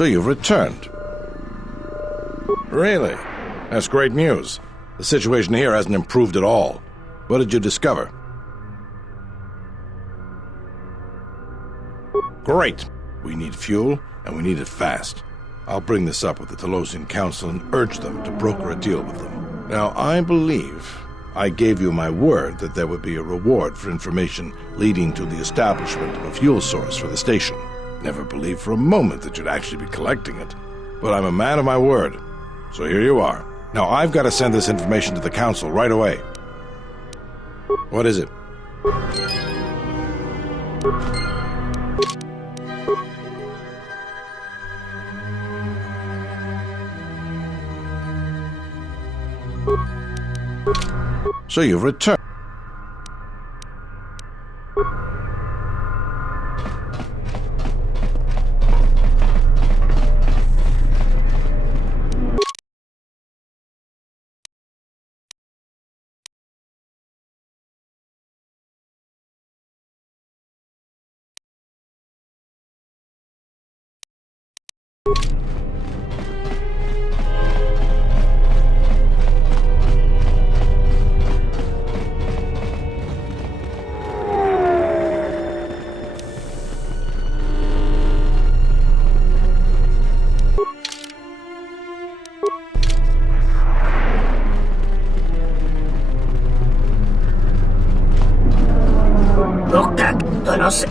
So you've returned. Really? That's great news. The situation here hasn't improved at all. What did you discover? Great. We need fuel, and we need it fast. I'll bring this up with the Telosian Council and urge them to broker a deal with them. Now, I believe I gave you my word that there would be a reward for information leading to the establishment of a fuel source for the station. Never believed for a moment that you'd actually be collecting it. But I'm a man of my word. So here you are. Now, I've got to send this information to the Council right away. What is it? So you've returned. No sé.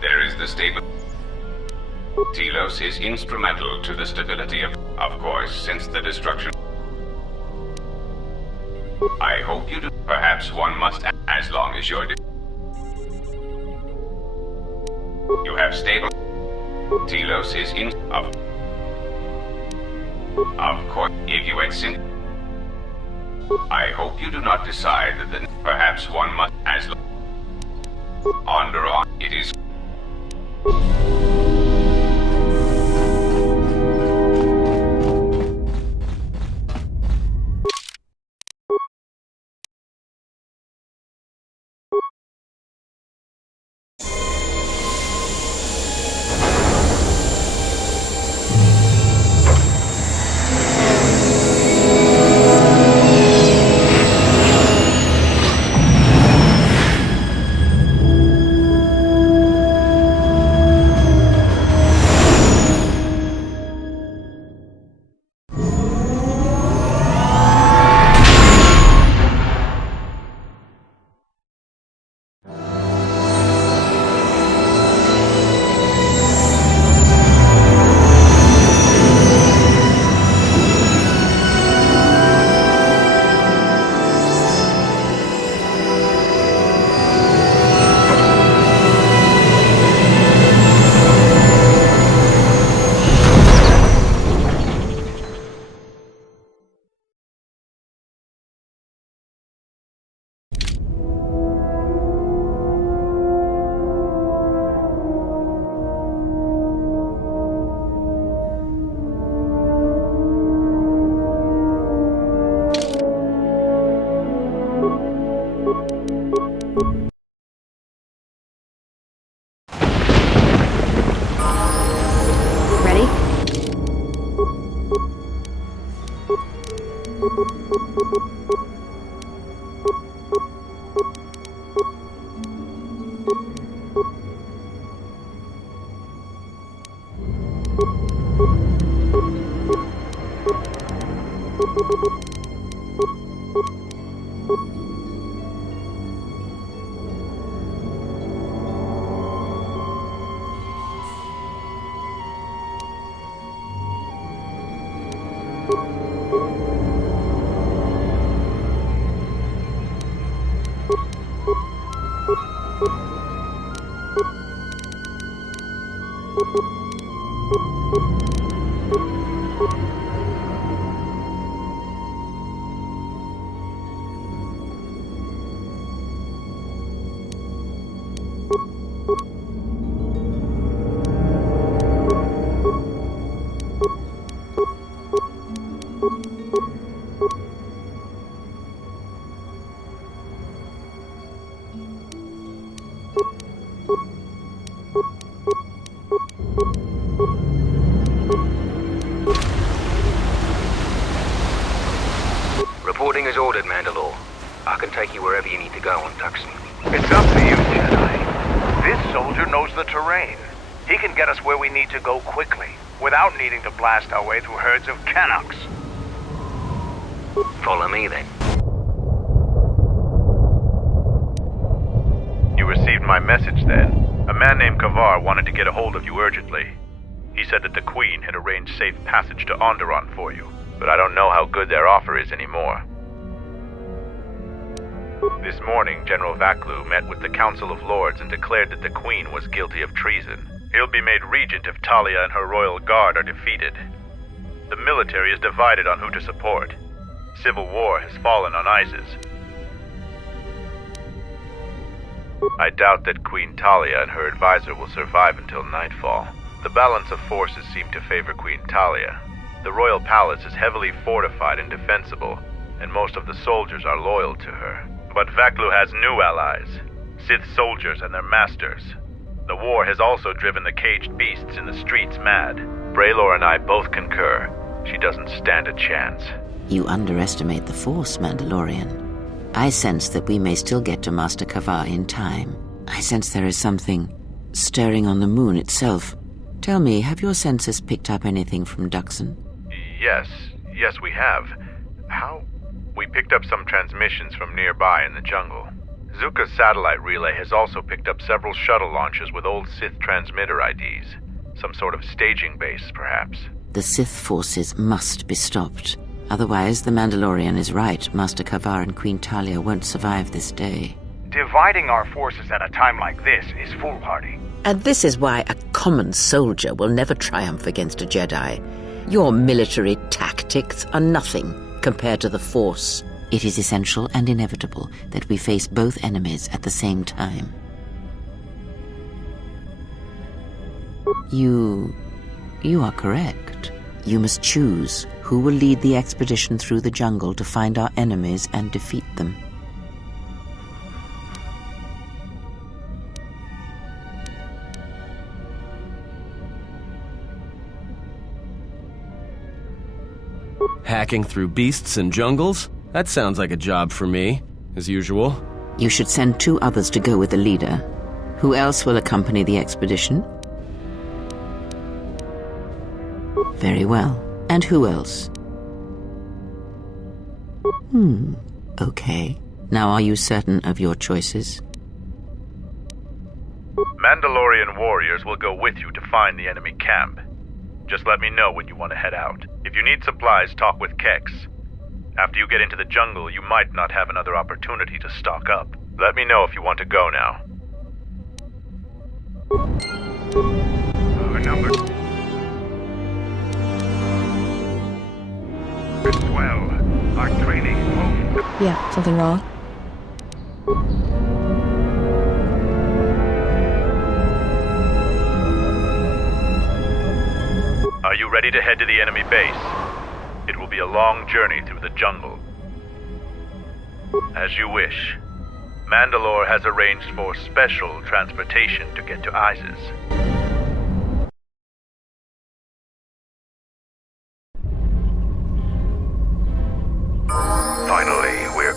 There is the stable. Telos is instrumental to the stability of course, since the destruction. I hope you do. Perhaps one must, as long as you're. You have stable. Telos is in. Of course, if you exist. I hope you do not decide that the. Perhaps one must, as. Onderon, it is. Reporting as ordered, Mandalore. I can take you wherever you need to go on Tucson. It's up to you, Jedi. This soldier knows the terrain. He can get us where we need to go quickly, without needing to blast our way through herds of Canucks. Follow me, then. You received my message, then. A man named Kavar wanted to get a hold of you urgently. He said that the Queen had arranged safe passage to Onderon for you, but I don't know how good their offer is anymore. This morning, General Vaklu met with the Council of Lords and declared that the Queen was guilty of treason. He'll be made regent if Talia and her royal guard are defeated. The military is divided on who to support. Civil war has fallen on Isis. I doubt that Queen Talia and her advisor will survive until nightfall. The balance of forces seem to favor Queen Talia. The royal palace is heavily fortified and defensible, and most of the soldiers are loyal to her. But Vaklu has new allies, Sith soldiers and their masters. The war has also driven the caged beasts in the streets mad. Braylor and I both concur. She doesn't stand a chance. You underestimate the Force, Mandalorian. I sense that we may still get to Master Kavar in time. I sense there is something stirring on the moon itself. Tell me, have your sensors picked up anything from Duxon? Yes, we have. How? We picked up some transmissions from nearby in the jungle. Zuka's satellite relay has also picked up several shuttle launches with old Sith transmitter IDs. Some sort of staging base, perhaps. The Sith forces must be stopped. Otherwise, the Mandalorian is right. Master Kavar and Queen Talia won't survive this day. Dividing our forces at a time like this is foolhardy. And this is why a common soldier will never triumph against a Jedi. Your military tactics are nothing compared to the Force. It is essential and inevitable that we face both enemies at the same time. You are correct. You must choose who will lead the expedition through the jungle to find our enemies and defeat them. Hacking through beasts and jungles? That sounds like a job for me, as usual. You should send 2 others to go with the leader. Who else will accompany the expedition? Very well. And who else? Okay. Now are you certain of your choices? Mandalorian warriors will go with you to find the enemy camp. Just let me know when you want to head out. If you need supplies, talk with Kex. After you get into the jungle, you might not have another opportunity to stock up. Let me know if you want to go now. Number... Swell. Our training home. Yeah, something wrong? Are you ready to head to the enemy base? It will be a long journey through the jungle. As you wish. Mandalore has arranged for special transportation to get to Isis.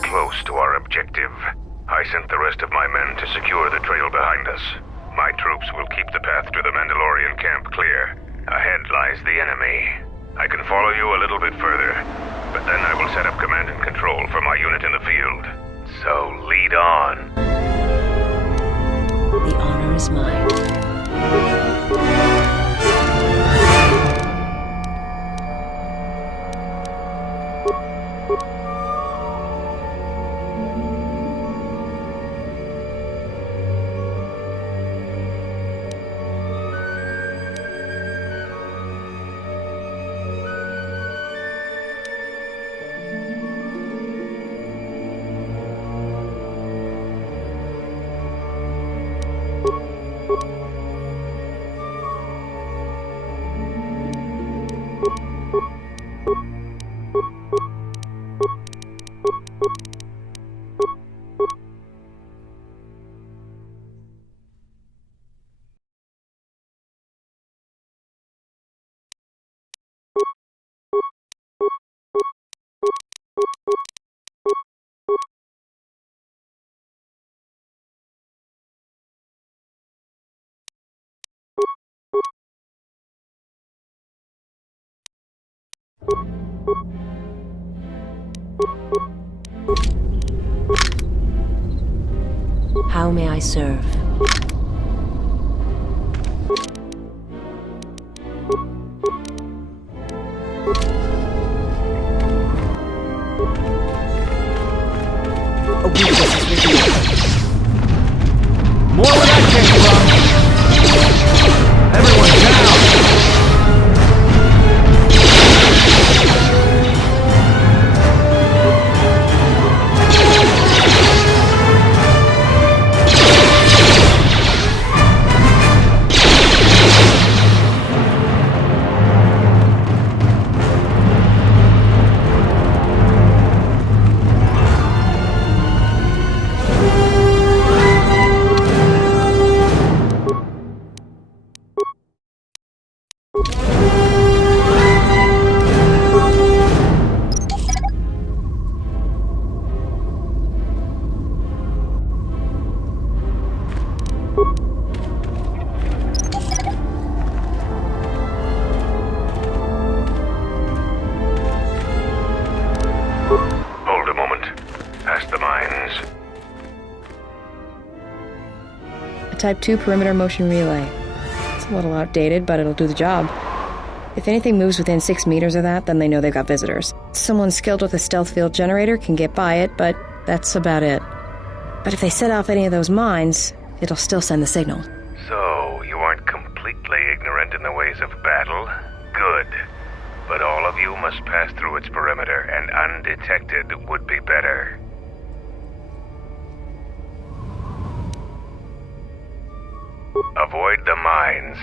close to our objective. I sent the rest of my men to secure the trail behind us. My troops will keep the path to the Mandalorian camp clear. Ahead lies the enemy. I can follow you a little bit further, but then I will set up command and control for my unit in the field. So lead on. The honor is mine. How may I serve? A weakness is revealed. More where that came from! Everyone down! Type 2 perimeter motion relay. It's a little outdated, but it'll do the job. If anything moves within 6 meters of that, then they know they've got visitors. Someone skilled with a stealth field generator can get by it, but that's about it. But if they set off any of those mines, it'll still send the signal. So, you aren't completely ignorant in the ways of battle? Good. But all of you must pass through its perimeter, and undetected would be better. Avoid the mines.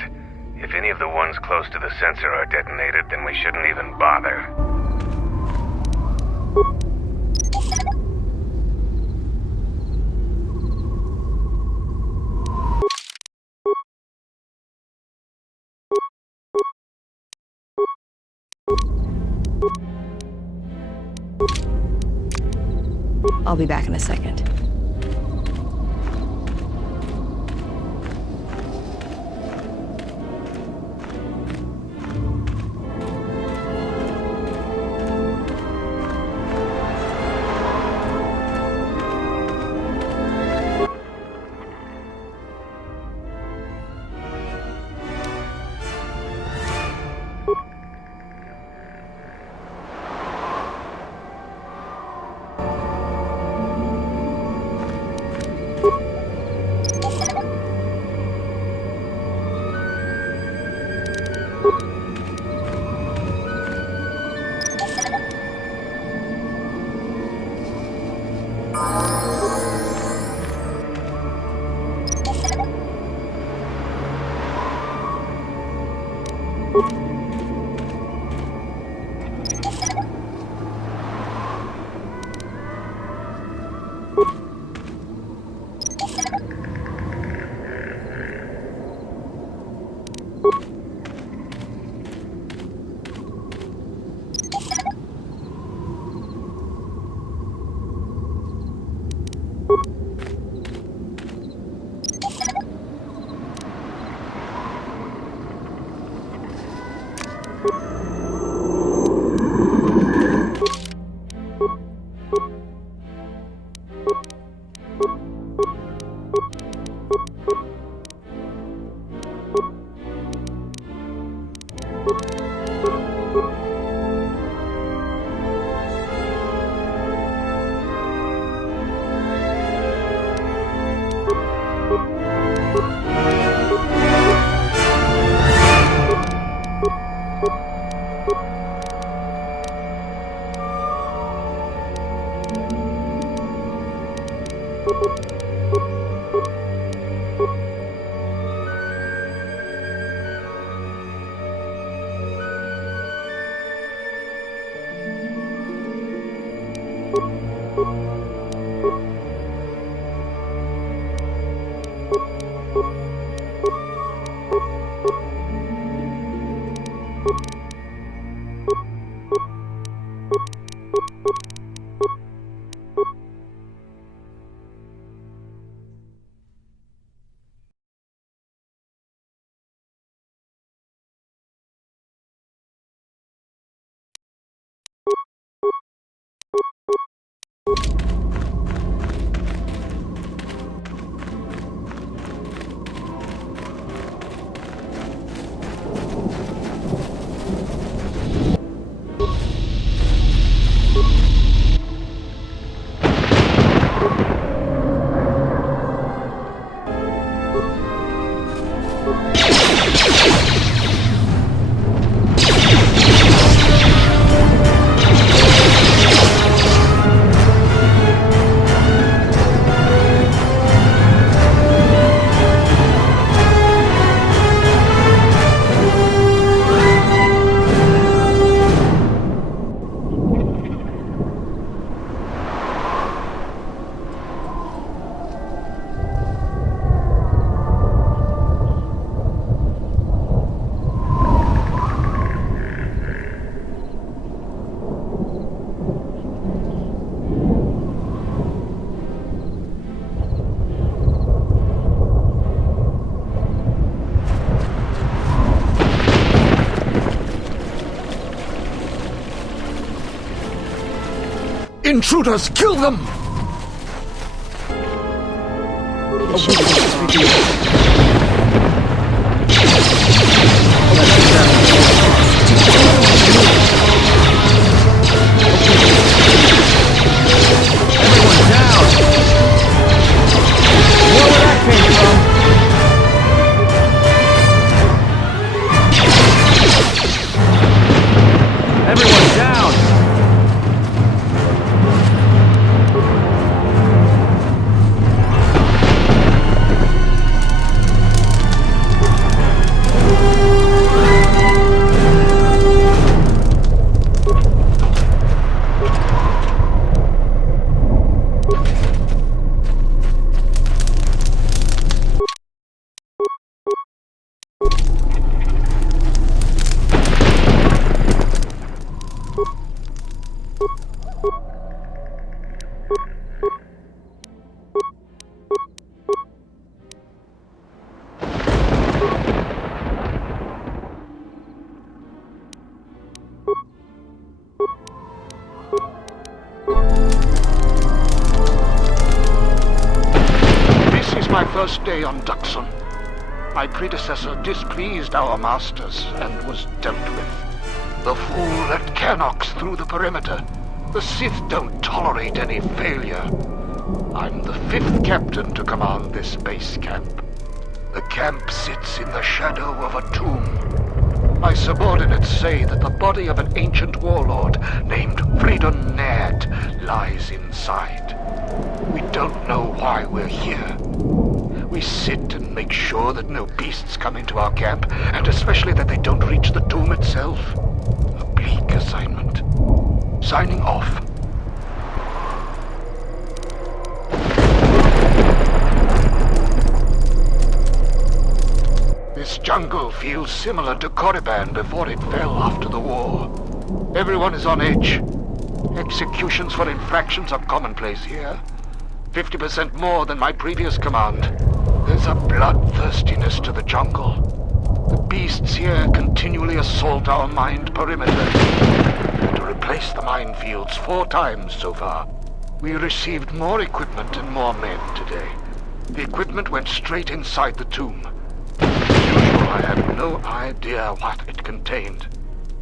If any of the ones close to the sensor are detonated, then we shouldn't even bother. I'll be back in a second. Intruders, kill them! Everyone down! Where that came from? Everyone down! First day on Duxon. My predecessor displeased our masters and was dealt with. The fool let Kernox through the perimeter. The Sith don't tolerate any failure. I'm the 5th captain to command this base camp. The camp sits in the shadow of a tomb. My subordinates say that the body of an ancient warlord named Freedon Nadd lies inside. We don't know why we're here. We sit and make sure that no beasts come into our camp, and especially that they don't reach the tomb itself. A bleak assignment. Signing off. This jungle feels similar to Korriban before it fell after the war. Everyone is on edge. Executions for infractions are commonplace here. 50% more than my previous command. There's a bloodthirstiness to the jungle. The beasts here continually assault our mined perimeter. To replace the minefields 4 times so far. We received more equipment and more men today. The equipment went straight inside the tomb. As usual, I had no idea what it contained.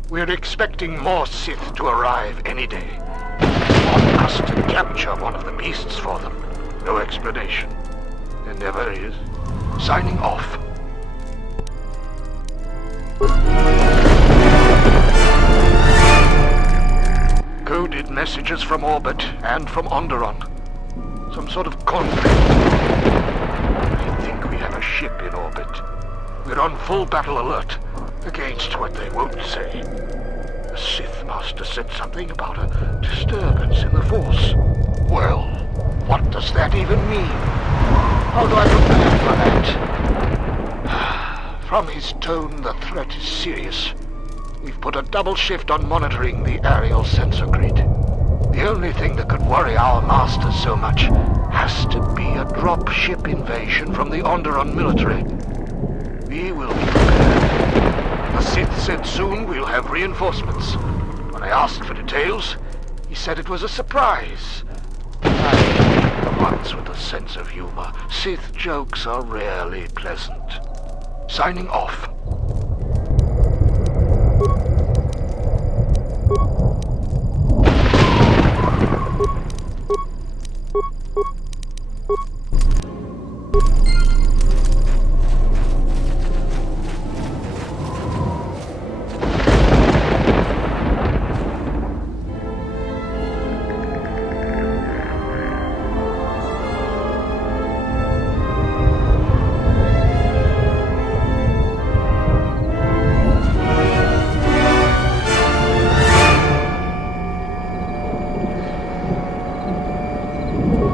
We're expecting more Sith to arrive any day. Want us to capture one of the beasts for them. No explanation. There never is. Signing off. Coded messages from orbit and from Onderon. Some sort of conflict. I think we have a ship in orbit. We're on full battle alert against what they won't say. The Sith Master said something about a disturbance in the Force. Well, what does that even mean? How do I prepare for that? From his tone, the threat is serious. We've put a double shift on monitoring the aerial sensor grid. The only thing that could worry our masters so much has to be a drop ship invasion from the Onderon military. We will be prepared. The Sith said soon we'll have reinforcements. When I asked for details, he said it was a surprise. I hate the ones with a sense of humor. Sith jokes are rarely pleasant. Signing off.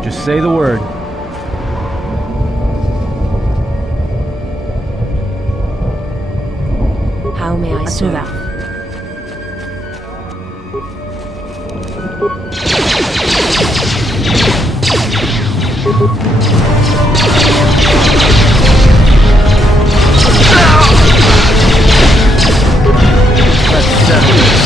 Just say the word. How may I serve? Let's settle this.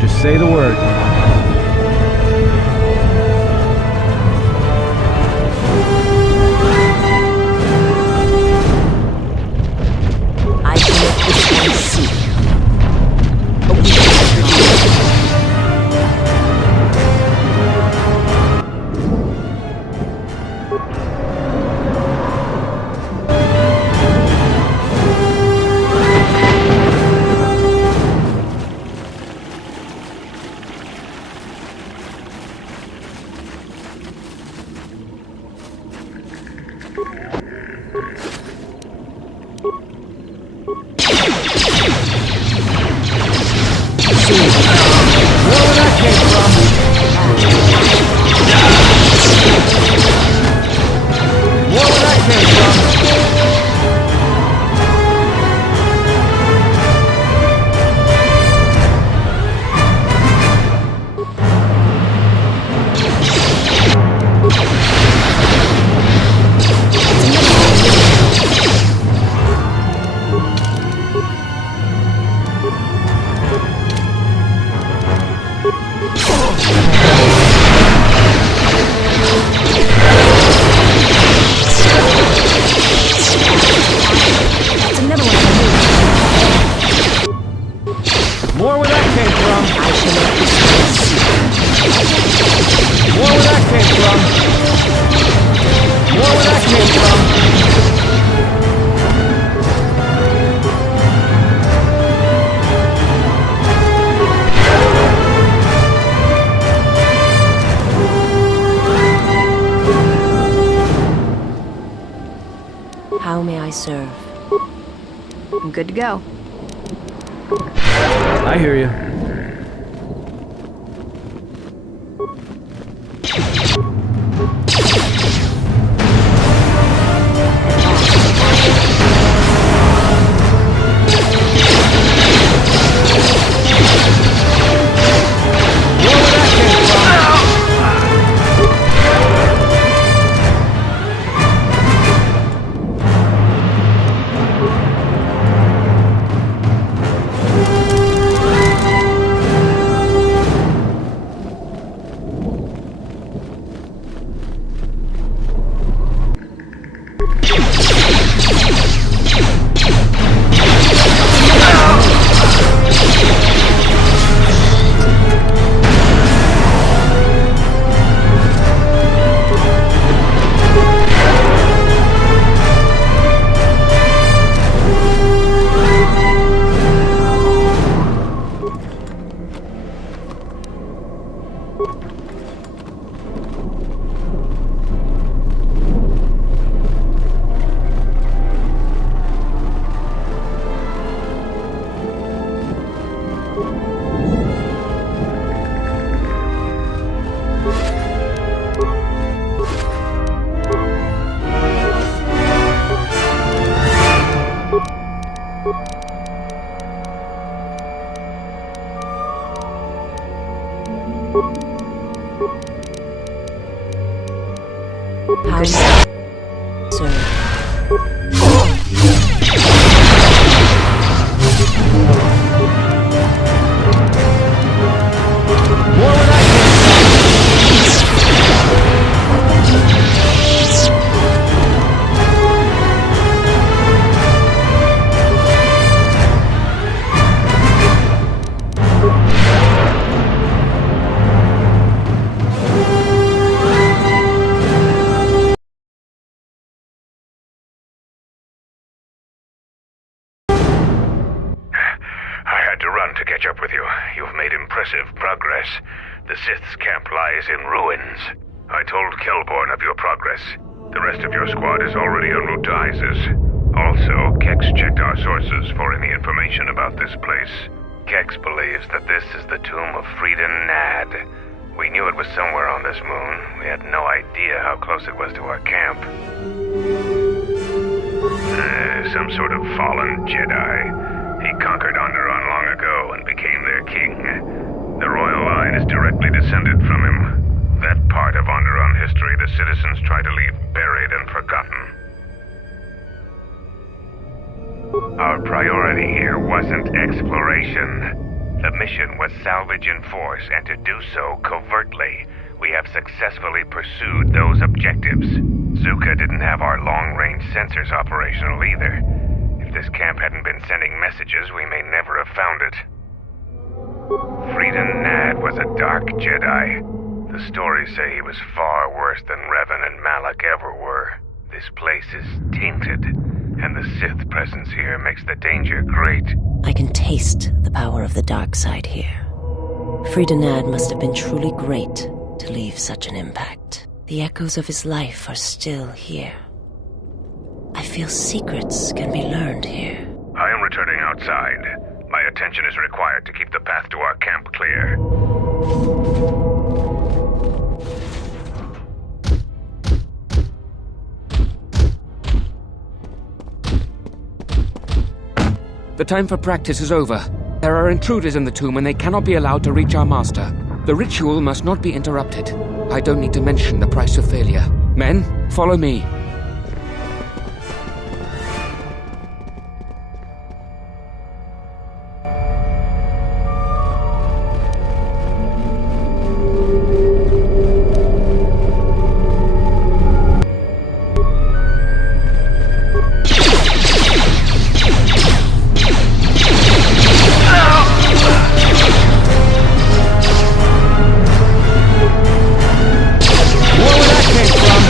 Just say the word. I can let this one see. How may I serve? I'm good to go. I hear you. How served. More when I to catch up with you. You've made impressive progress. The Sith's camp lies in ruins. I told Kelborn of your progress. The rest of your squad is already en route to Isis. Also, Kex checked our sources for any information about this place. Kex believes that this is the tomb of Freedon Nadd. We knew it was somewhere on this moon. We had no idea how close it was to our camp. Some sort of fallen Jedi. He conquered Onderon long ago and became their king. The royal line is directly descended from him. That part of Onderon history the citizens try to leave buried and forgotten. Our priority here wasn't exploration. The mission was salvage in force, and to do so covertly. We have successfully pursued those objectives. Zuka didn't have our long-range sensors operational either. If this camp hadn't been sending messages, we may never have found it. Freedon Nadd was a dark Jedi. The stories say he was far worse than Revan and Malak ever were. This place is tainted, and the Sith presence here makes the danger great. I can taste the power of the dark side here. Freedon Nadd must have been truly great to leave such an impact. The echoes of his life are still here. I feel secrets can be learned here. I am returning outside. My attention is required to keep the path to our camp clear. The time for practice is over. There are intruders in the tomb and they cannot be allowed to reach our master. The ritual must not be interrupted. I don't need to mention the price of failure. Men, follow me. Where that came from?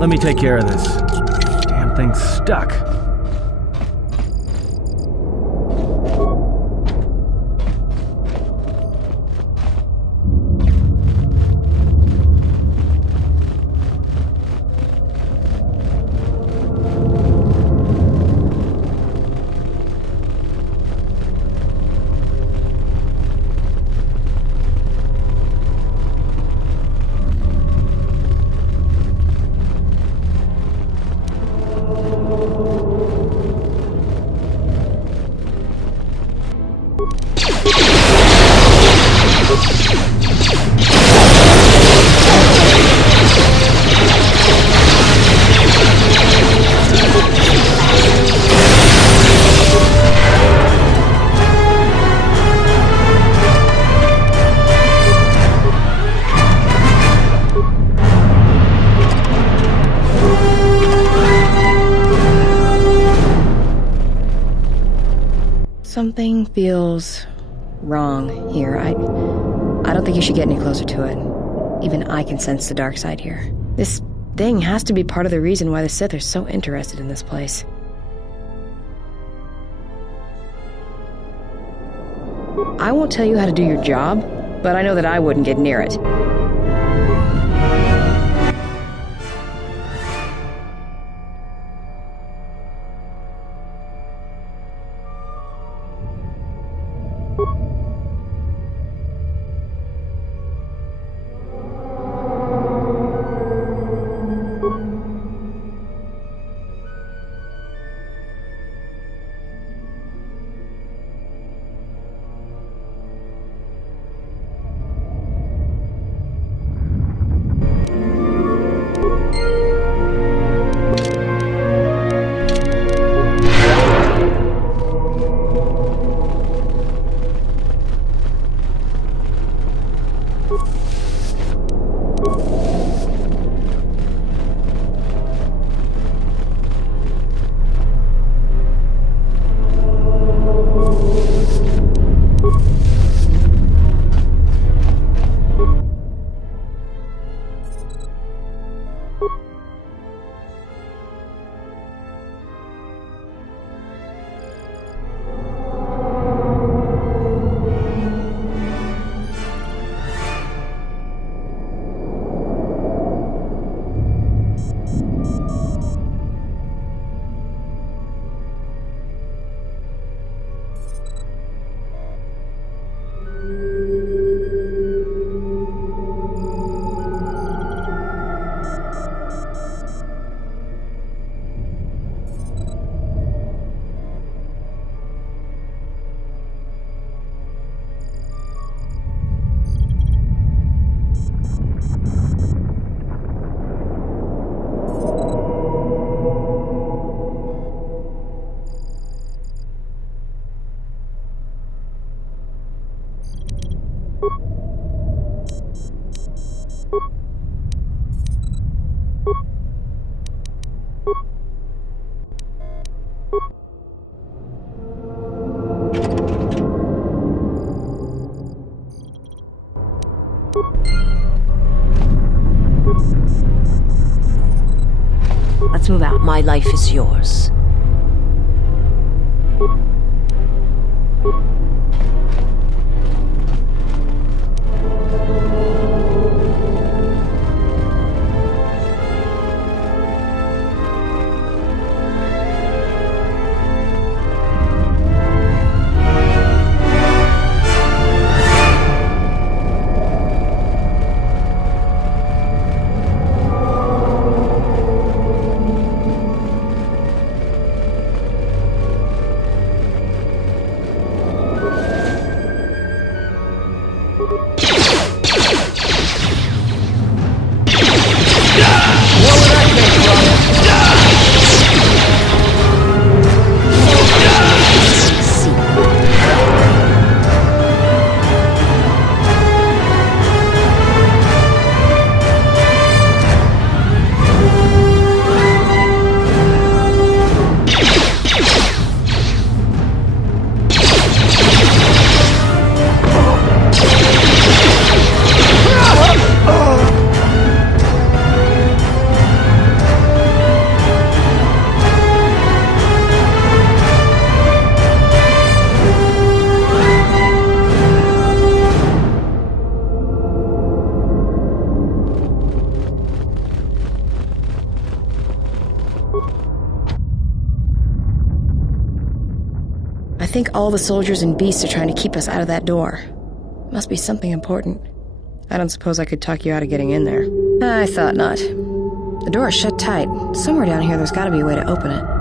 Let me take care of this. Damn thing's stuck. Something feels wrong here. I don't think you should get any closer to it. Even I can sense the dark side here. This thing has to be part of the reason why the Sith are so interested in this place. I won't tell you how to do your job, but I know that I wouldn't get near it. Let's move out. My life is yours. think all the soldiers and beasts are trying to keep us out of that door. Must be something important. I don't suppose I could talk you out of getting in there. I thought not. The door is shut tight. Somewhere down here there's gotta be a way to open it.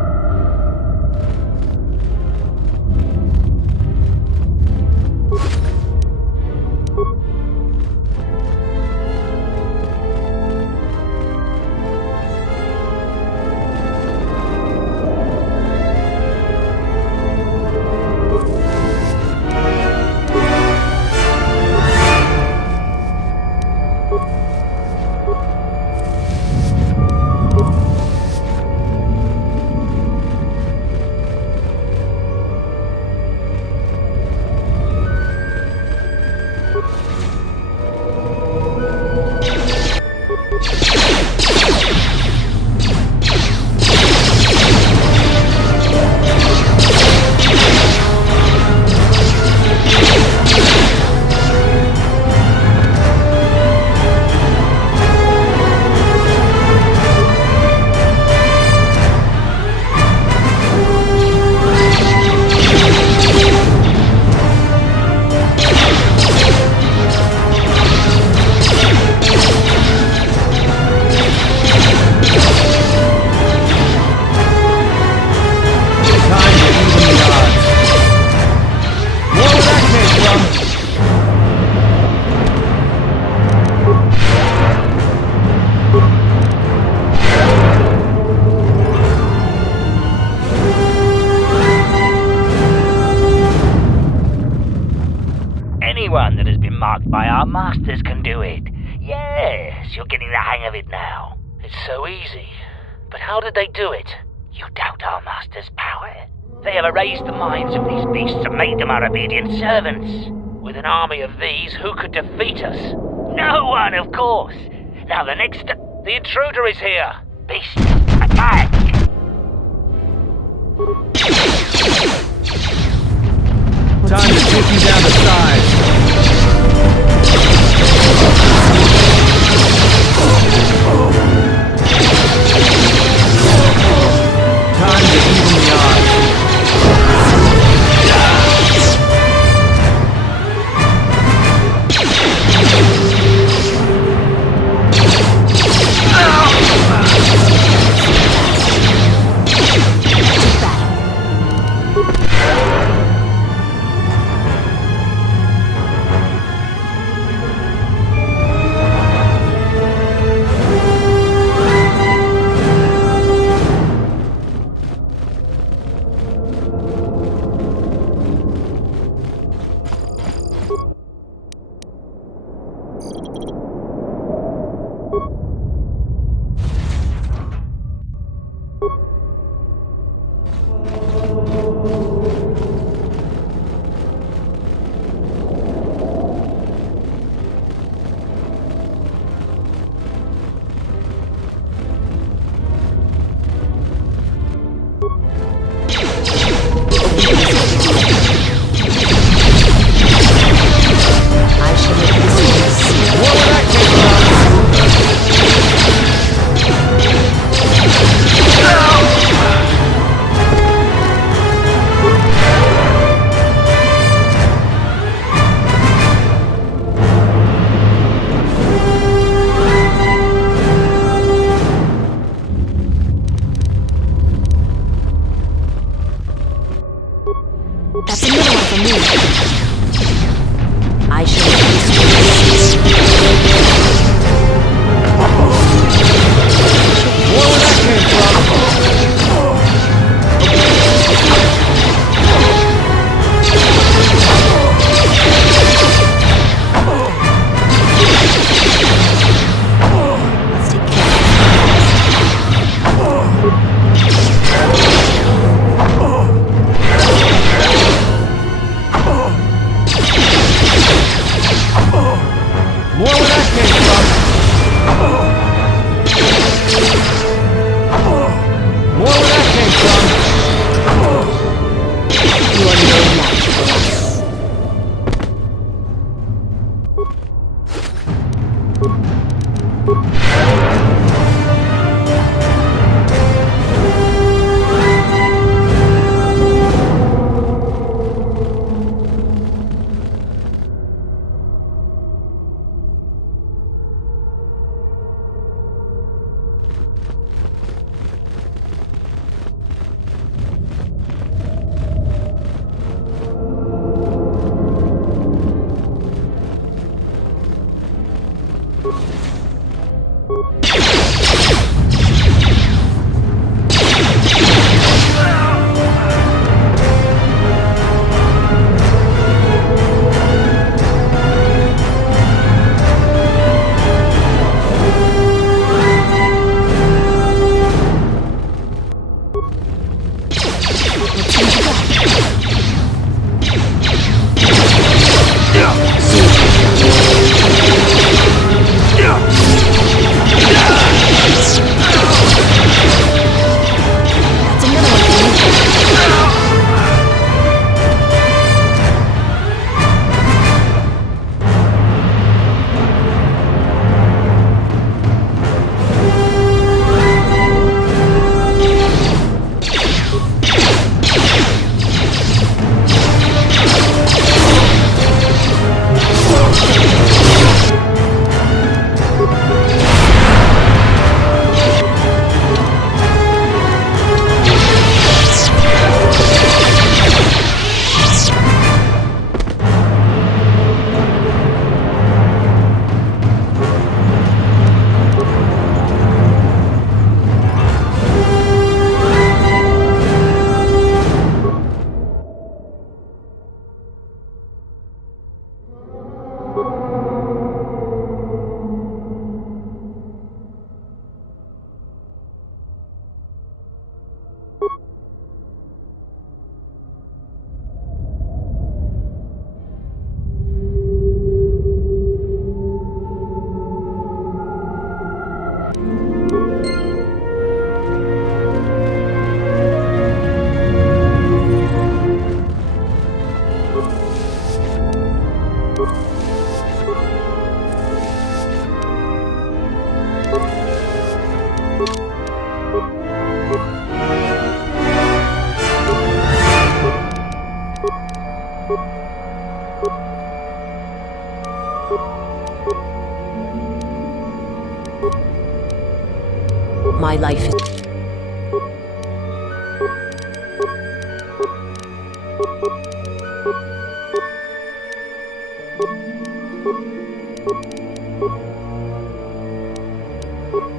By our masters can do it. Yes, you're getting the hang of it now. It's so easy. But how did they do it? You doubt our masters' power? They have erased the minds of these beasts and made them our obedient servants. With an army of these, who could defeat us? No one, of course. Now the intruder is here. Beasts, attack! Time to take you down the side. Time to even the odds. My life is...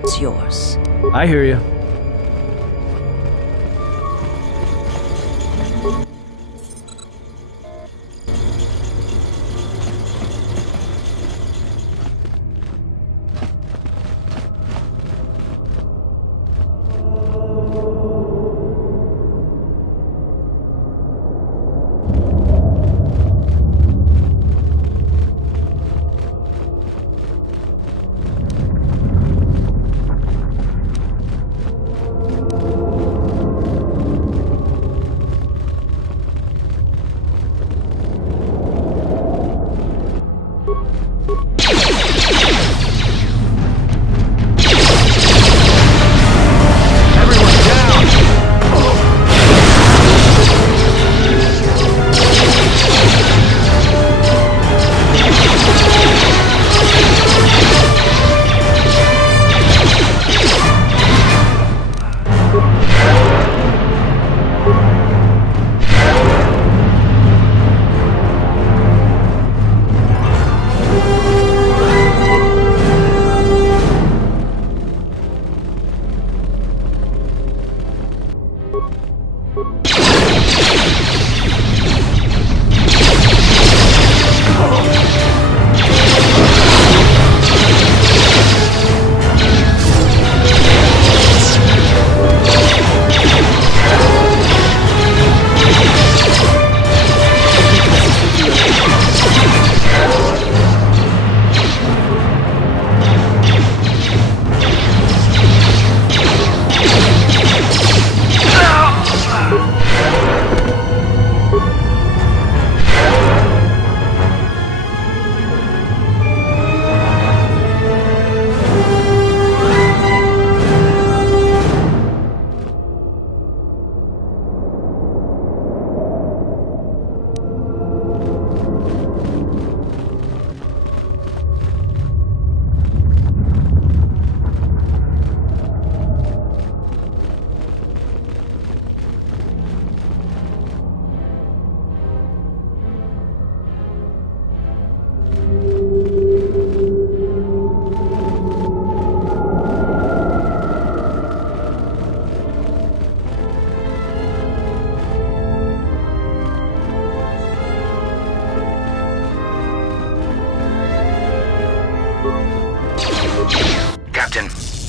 it's yours. I hear you.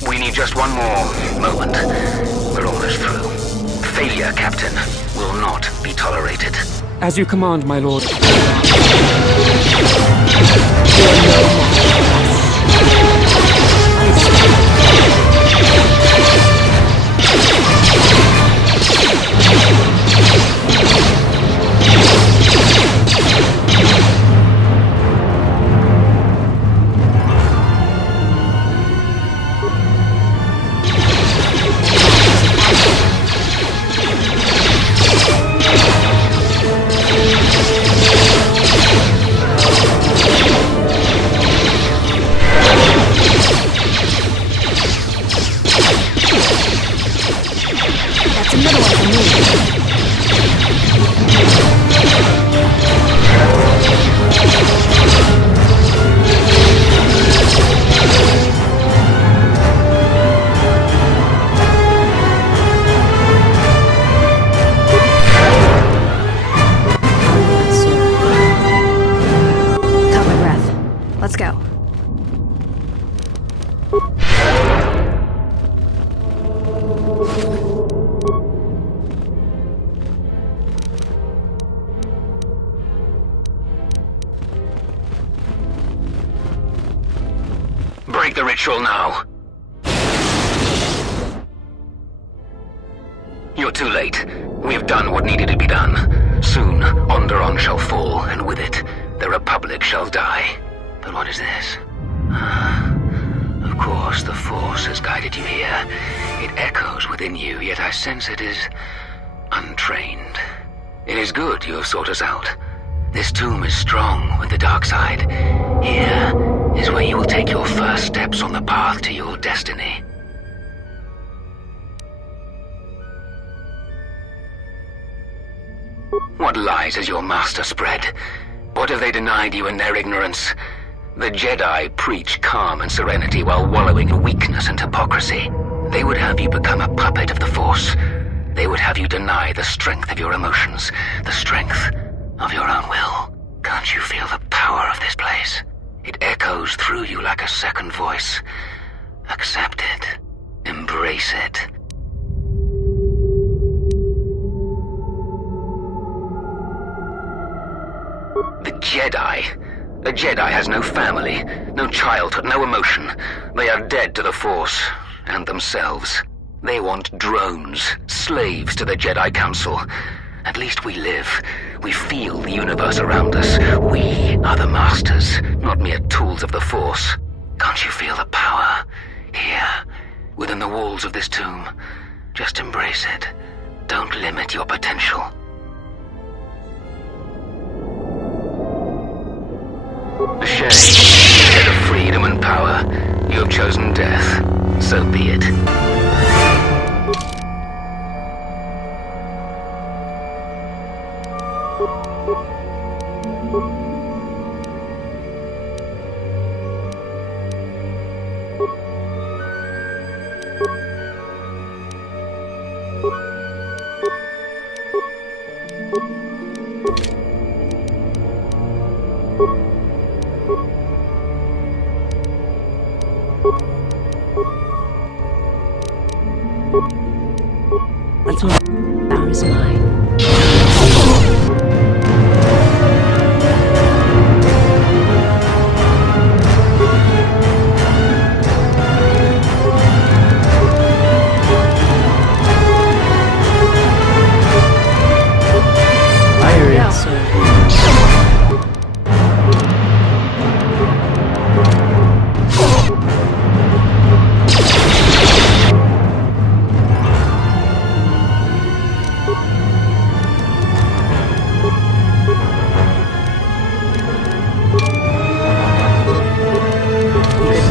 We need just one more moment. We're almost through. Failure, Captain, will not be tolerated. As you command, my lord. Break the ritual now. You're too late. We've done what needed to be done. Soon, Onderon shall fall, and with it, the Republic shall die. But what is this? Of course, the Force has guided you here. It echoes within you, yet I sense it is untrained. It is good you have sought us out. This tomb is strong with the dark side. Here is where you will take your first steps on the path to your destiny. lies has your master spread? What have they denied you in their ignorance? The Jedi preach calm and serenity while wallowing in weakness and hypocrisy. They would have you become a puppet of the Force. They would have you deny the strength of your emotions, the strength of your own will. Can't you feel the power of this place? It echoes through you like a second voice. Accept it. Embrace it. The Jedi. A Jedi has no family, no childhood, no emotion. They are dead to the Force, and themselves. They want drones, slaves to the Jedi Council. At least we live. We feel the universe around us. We are the masters, not mere tools of the Force. Can't you feel the power? Here, within the walls of this tomb. Just embrace it. Don't limit your potential. A shame. Instead of freedom and power, you have chosen death. So be it. That's what power is mine. I hear you.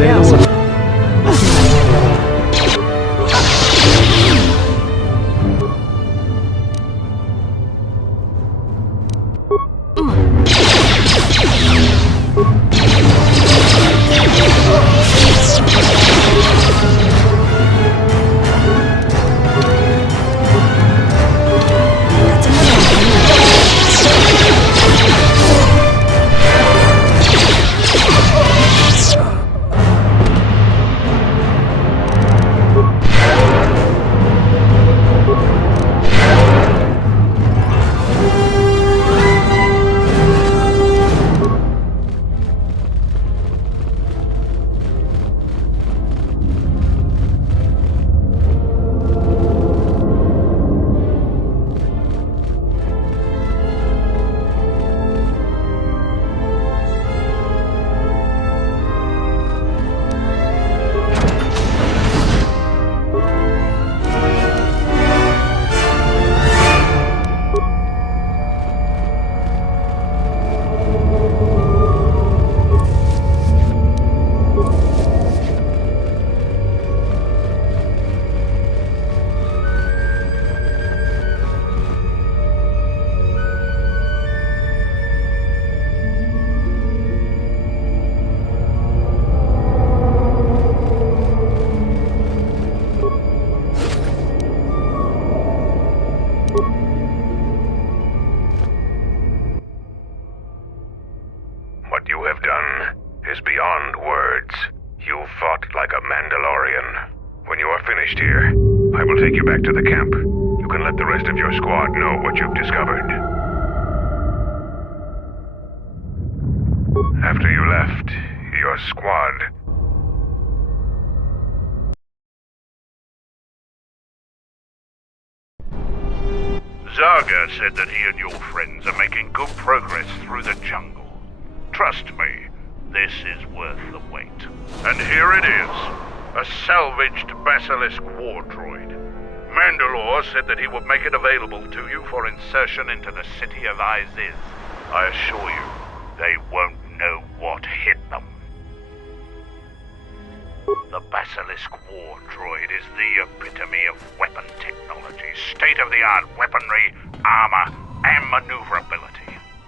Say the word. Back to the camp. You can let the rest of your squad know what you've discovered. After you left, your squad... Zaga said that he and your friends are making good progress through the jungle. Trust me, this is worth the wait. And here it is, a salvaged Basilisk war droid. Mandalore said that he would make it available to you for insertion into the city of Iziz. I assure you, they won't know what hit them. The Basilisk war droid is the epitome of weapon technology, state-of-the-art weaponry, armor, and maneuverability.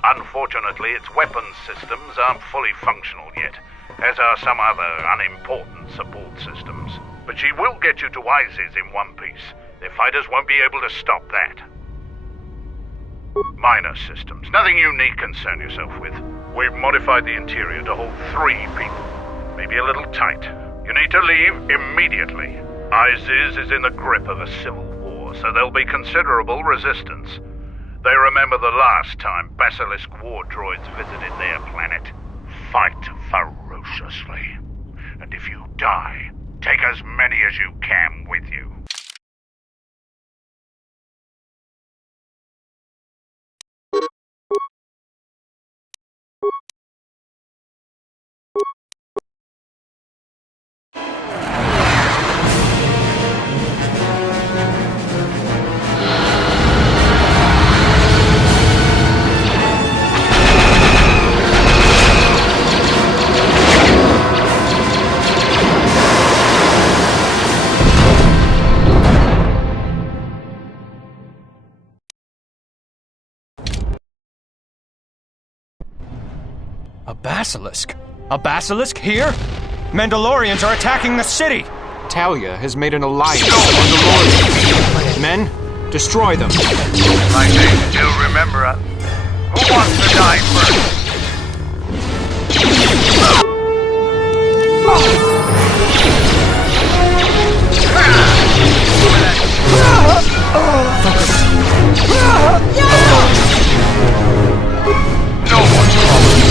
Unfortunately, its weapons systems aren't fully functional yet, as are some other unimportant support systems. But she will get you to Isis in one piece. Their fighters won't be able to stop that. Minor systems, nothing you need concern yourself with. We've modified the interior to hold 3 people. Maybe a little tight. You need to leave immediately. Isis is in the grip of a civil war, so there'll be considerable resistance. They remember the last time Basilisk war droids visited their planet. Fight ferociously. And if you die, take as many as you can with you. A basilisk? A basilisk here? Mandalorians are attacking the city! Talia has made an alliance with the Mandalorians. Men, destroy them. My name still remember us. Who wants to die first? No one's following.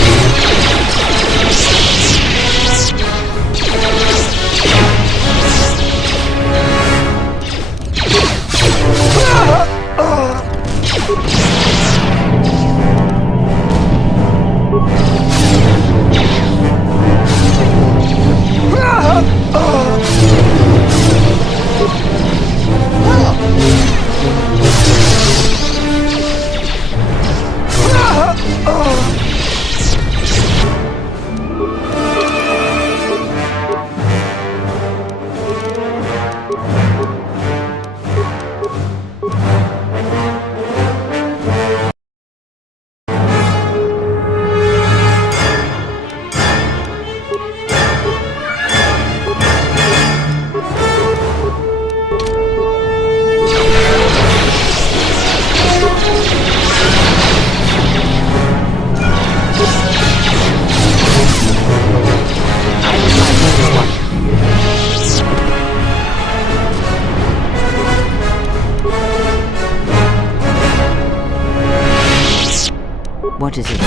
What is it?